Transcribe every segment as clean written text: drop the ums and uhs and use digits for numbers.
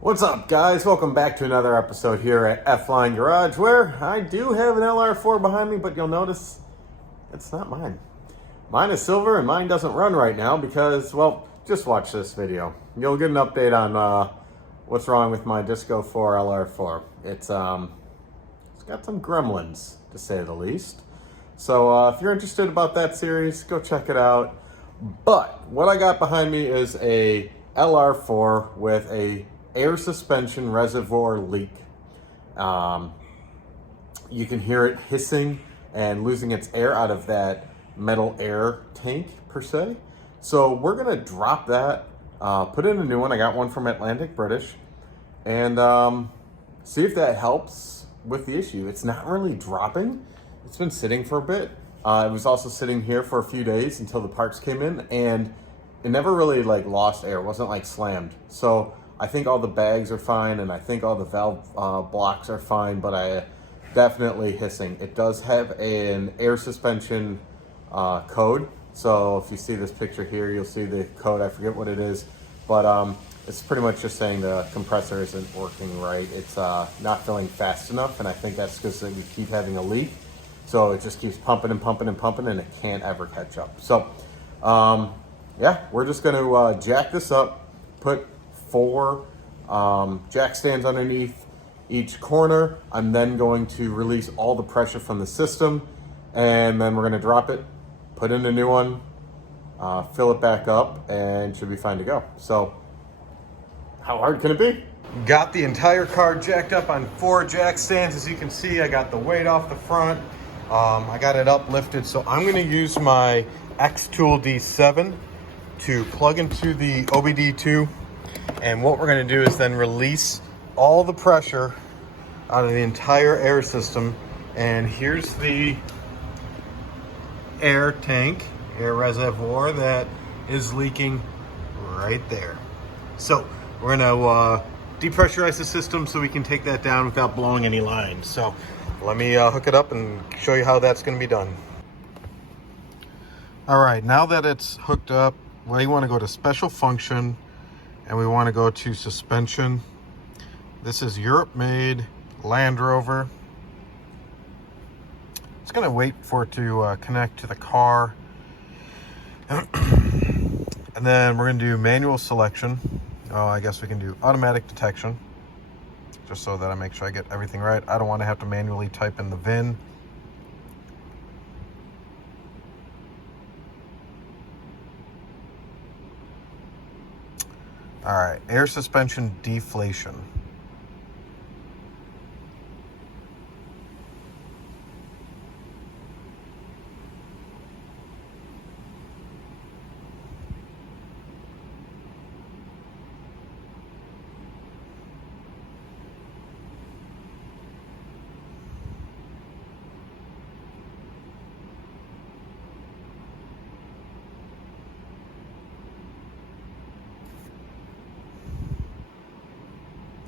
What's up, guys? Welcome back to another episode here at F-Line Garage, where I do have an LR4 behind me, but you'll notice it's not mine. Mine is silver, and mine doesn't run right now because, well, just watch this video. You'll get an update on what's wrong with my Disco 4 LR4. It's got some gremlins, to say the least. So if you're interested about that series, go check it out. But what I got behind me is a LR4 with a air suspension reservoir leak. You can hear it hissing and losing its air out of that metal air tank per se. So we're gonna drop that, put in a new one. I got one from Atlantic British, and see if that helps with the issue. It's not really dropping. It's been sitting for a bit. It was also sitting here for a few days until the parts came in, and it never really lost air. It wasn't slammed. So I think all the bags are fine, and I think all the valve blocks are fine, but I definitely hissing. It does have an air suspension code. So if you see this picture here, you'll see the code. I forget what it is, but it's pretty much just saying the compressor isn't working right. It's not filling fast enough, and I think that's because we keep having a leak. So it just keeps pumping and pumping and pumping, and it can't ever catch up. So yeah, we're just gonna jack this up, put 4 jack stands underneath each corner. I'm then going to release all the pressure from the system, and then we're going to drop it, put in a new one, fill it back up, and should be fine to go. So how hard can it be? Got the entire car jacked up on 4 jack stands. As you can see, I got the weight off the front. I got it uplifted, so I'm going to use my X-Tool D7 to plug into the OBD2. And what we're going to do is then release all the pressure out of the entire air system. And here's the air tank, air reservoir that is leaking right there. So we're going to depressurize the system so we can take that down without blowing any lines. So let me hook it up and show you how that's going to be done. All right, now that it's hooked up, we want to go to special function, and we want to go to suspension. This is Europe made Land Rover. It's going to wait for it to connect to the car. And then we're going to do manual selection. I guess we can do automatic detection, just so that I make sure I get everything right. I don't want to have to manually type in the VIN. All right, air suspension deflation.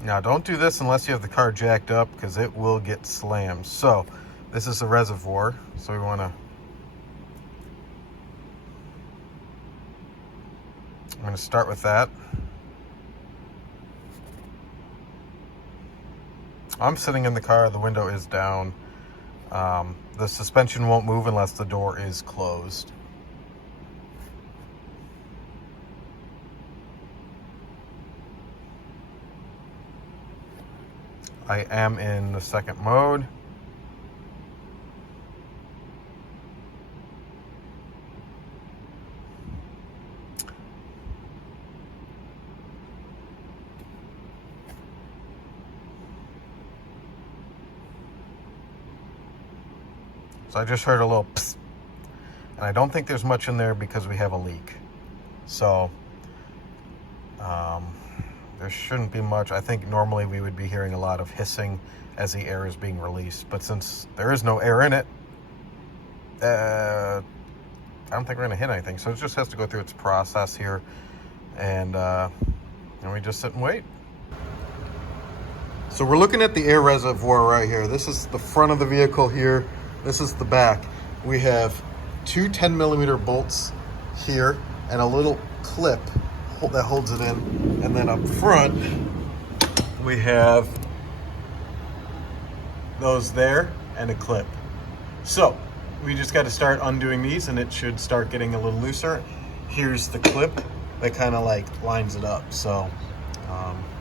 Now, don't do this unless you have the car jacked up, because it will get slammed. So this is the reservoir, so we want to, I'm going to start with that. I'm sitting in the car, the window is down. The suspension won't move unless the door is closed. I am in the second mode. So I just heard a little psst, and I don't think there's much in there because we have a leak. So there shouldn't be much. I think normally we would be hearing a lot of hissing as the air is being released, but since there is no air in it, I don't think we're gonna hit anything. So it just has to go through its process here, and we just sit and wait. So we're looking at the air reservoir right here. This is the front of the vehicle here. This is the back. We have 2 10mm bolts here and a little clip that holds it in. And then up front, we have those there and a clip. So we just got to start undoing these and it should start getting a little looser. Here's the clip that kind of like lines it up. So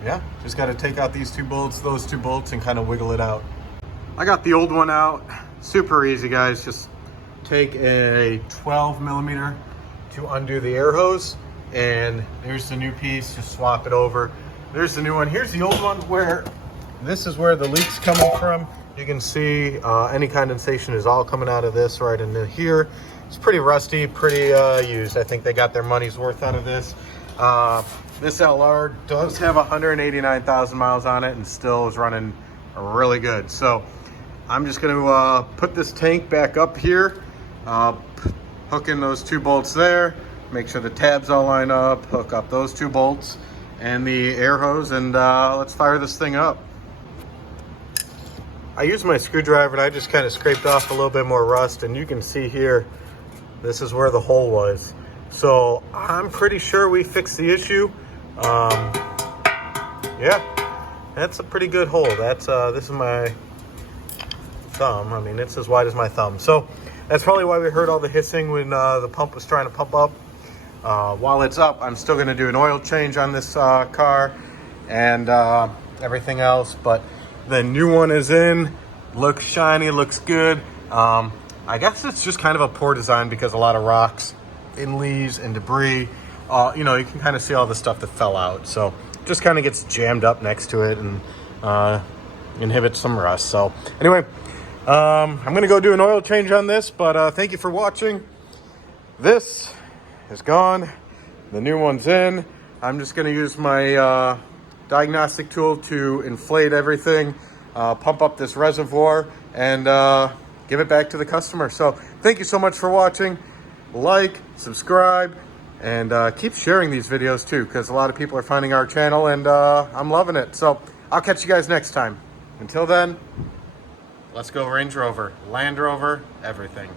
yeah, just got to take out these two bolts, those two bolts, and kind of wiggle it out. I got the old one out. Super easy, guys. Just take a 12 millimeter to undo the air hose, and there's the new piece. Just swap it over. There's the new one. Here's the old one, where this is where the leak's coming from. You can see any condensation is all coming out of this right into here. It's pretty rusty, pretty used. I think they got their money's worth out of this. This LR does have 189,000 miles on it and still is running really good. So I'm just going to put this tank back up here, hook in those two bolts there, make sure the tabs all line up, hook up those two bolts and the air hose, and let's fire this thing up. I used my screwdriver and I just kind of scraped off a little bit more rust, and you can see here, this is where the hole was. So I'm pretty sure we fixed the issue. Yeah, that's a pretty good hole. That's this is my thumb. I mean, it's as wide as my thumb. So that's probably why we heard all the hissing when the pump was trying to pump up. While it's up, I'm still going to do an oil change on this car and everything else. But the new one is in, looks shiny, looks good. I guess it's just kind of a poor design because a lot of rocks and leaves and debris. You know, you can kind of see all the stuff that fell out. So just kind of gets jammed up next to it and inhibits some rust. So anyway, I'm going to go do an oil change on this, but thank you for watching. This is gone. The new one's in. I'm just going to use my diagnostic tool to inflate everything, pump up this reservoir, and give it back to the customer. So thank you so much for watching. Like, subscribe, and keep sharing these videos too, because a lot of people are finding our channel, and I'm loving it. So I'll catch you guys next time. Until then, let's go Range Rover, Land Rover, everything.